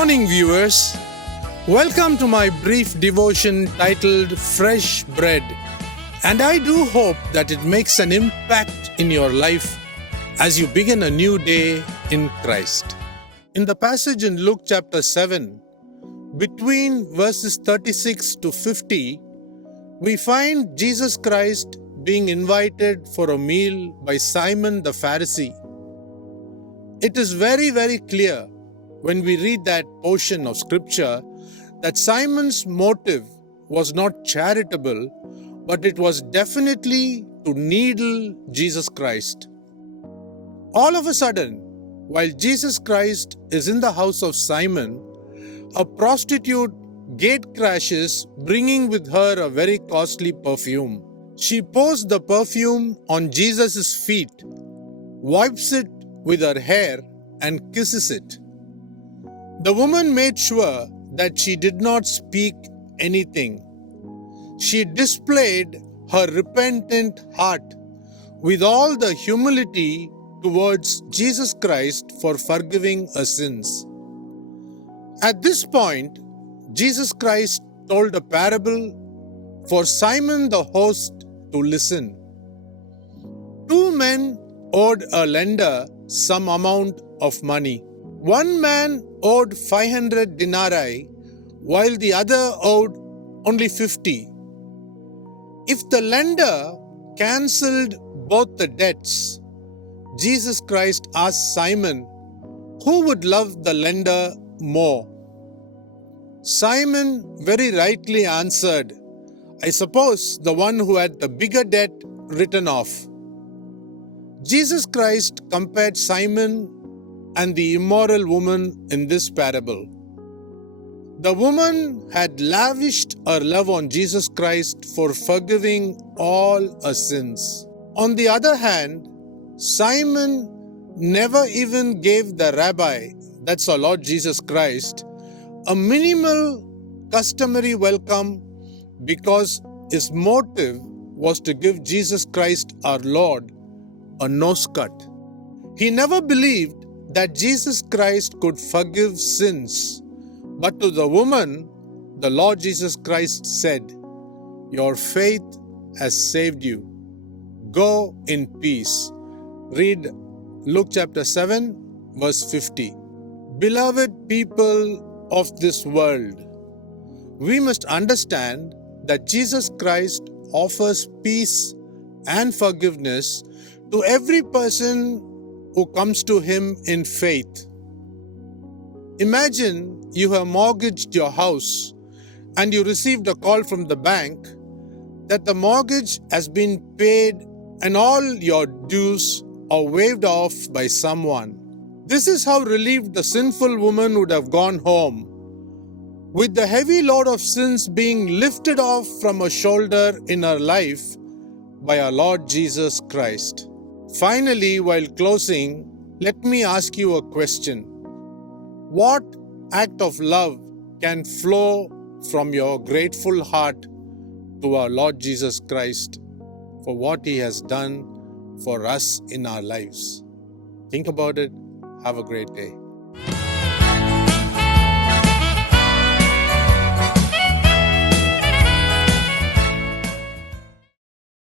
morning, viewers. Welcome to my brief devotion titled Fresh Bread. And I do hope that it makes an impact in your life as you begin a new day in Christ. In the passage in Luke chapter 7, between verses 36 to 50, we find Jesus Christ being invited for a meal by Simon the Pharisee. It is very, very clear when we read that portion of scripture that Simon's motive was not charitable, but it was definitely to needle Jesus Christ. All of a sudden, while Jesus Christ is in the house of Simon, a prostitute gate crashes, bringing with her a very costly perfume. She pours the perfume on Jesus' feet, wipes it with her hair, and kisses it. The woman made sure that she did not speak anything. She displayed her repentant heart with all the humility towards Jesus Christ for forgiving her sins. At this point, Jesus Christ told a parable for Simon the host to listen. Two men owed a lender some amount of money. One man owed 500 denarii, while the other owed only 50. If the lender cancelled both the debts, Jesus Christ asked Simon, who would love the lender more? Simon very rightly answered, I suppose the one who had the bigger debt written off. Jesus Christ compared Simon and the immoral woman in this parable. The woman had lavished her love on Jesus Christ for forgiving all her sins. On the other hand, Simon never even gave the rabbi, that's our Lord Jesus Christ, a minimal customary welcome because his motive was to give Jesus Christ our Lord a nose cut. He never believed that Jesus Christ could forgive sins. But to the woman, the Lord Jesus Christ said, your faith has saved you. Go in peace. Read Luke chapter 7, verse 50. Beloved people of this world, we must understand that Jesus Christ offers peace and forgiveness to every person who comes to him in faith. Imagine you have mortgaged your house and you received a call from the bank that the mortgage has been paid and all your dues are waived off by someone. This is how relieved the sinful woman would have gone home, with the heavy load of sins being lifted off from her shoulder in her life by our Lord Jesus Christ. Finally, while closing, let me ask you a question. What act of love can flow from your grateful heart to our Lord Jesus Christ for what He has done for us in our lives? Think about it. Have a great day.